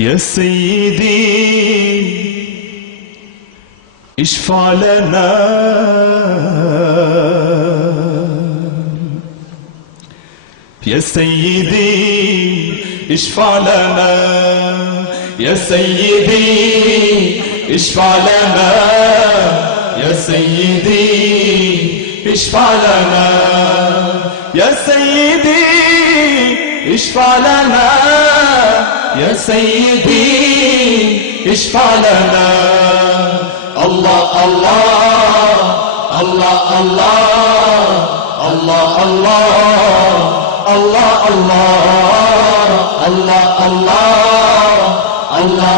يا سيدي اشفع لنا يا سيدي اشفع لنا يا سيدي اشفع لنا يا سيدي اشفع لنا يا سيدي اشفع لنا يا سيدي اشفع لنا الله الله الله الله الله الله الله الله الله الله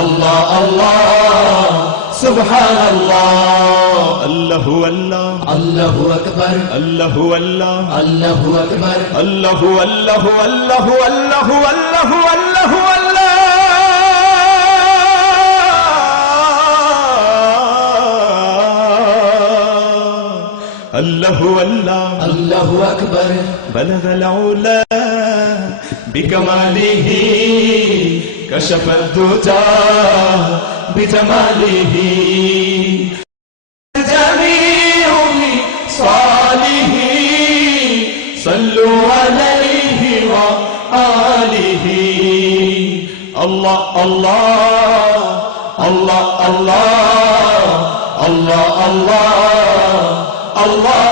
الله الله سبحان الله الله الله الله أكبر الله الله الله أكبر الله الله الله الله الله الله الله الله الله أكبر بلغ العلا بكماله كشف الدجى بجماله جميع صالح صلوا عليه وآله الله الله الله الله الله الله الله الله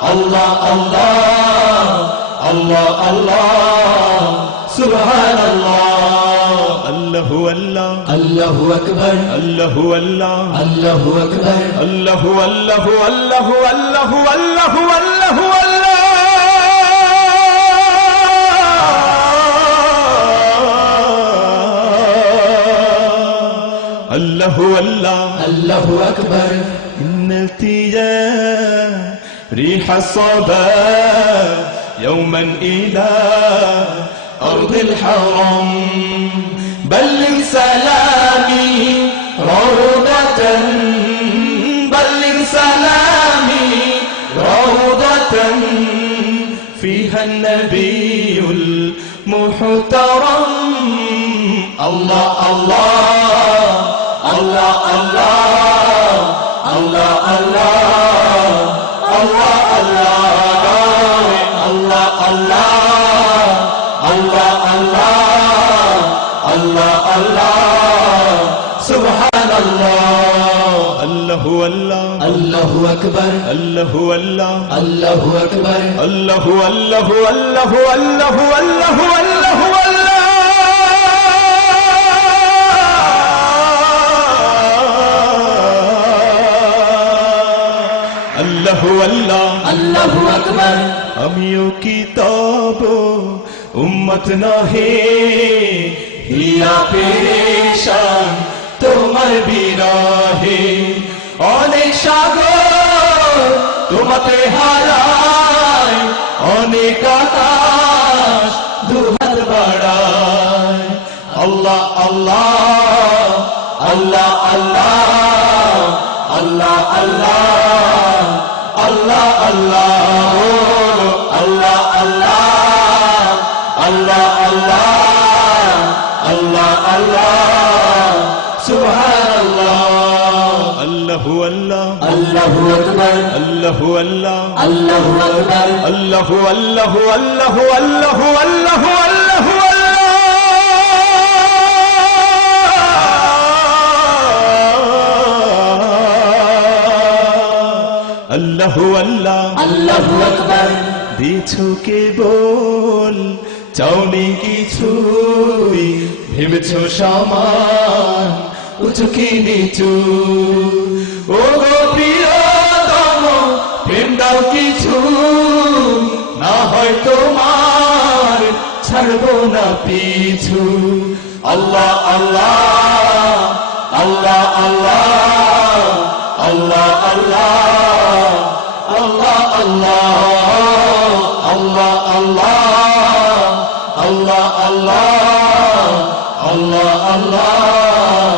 الله الله الله الله سبحان الله الله الله الله أكبر الله الله الله أكبر الله الله الله الله الله الله الله الله الله أكبر إن التياه ريح الصبا يوما إلى أرض الحرم بلغ سلامي روضة بلغ سلامي روضة فيها النبي المحترم الله الله الله الله الله الله الله الله الله الله الله سبحان الله الله الله الله أكبر الله الله الله أكبر الله الله الله الله الله الله الله الله الله أكبر আমিও কিতাব উম্মত নাহি হিয়া পেরেশান তোমার বিরহে অনেক সাগর তোমাকে হারায় অনেক আকাশ দুহাত বাড়ায় আল্লাহ আল্লাহ আল্লাহ আল্লাহ আল্লাহ আল্লাহ আল্লাহ আল্লাহ আল্লাহ আল্লাহ আল্লাহ আল্লাহ আল্লাহ সুবহানাল্লাহ আল্লাহু আল্লাহ الله أكبر আল্লাহু আল্লাহ الله أكبر আল্লাহু আল্লাহু আল্লাহু আল্লাহু আল্লাহু আল্লাহু আল্লাহু আল্লাহ الله أكبر দিছো কেবল চাওনি কিছুই ভেবেছো সমান উঁচু কি নিচু ও গো প্রিয়তম প্রেম দাও কিছু না হয় তোমার ছাড়বো না পিছু আল্লাহ আল্লাহ আল্লাহ আল্লাহ আল্লাহ আল্লাহ আল্লাহ আল্লাহ আল্লাহ আল্লাহ আল্লাহ আল্লাহ আল্লাহ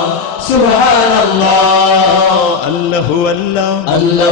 সুবহানাল্লাহ আল্লাহু আল্লাহ الله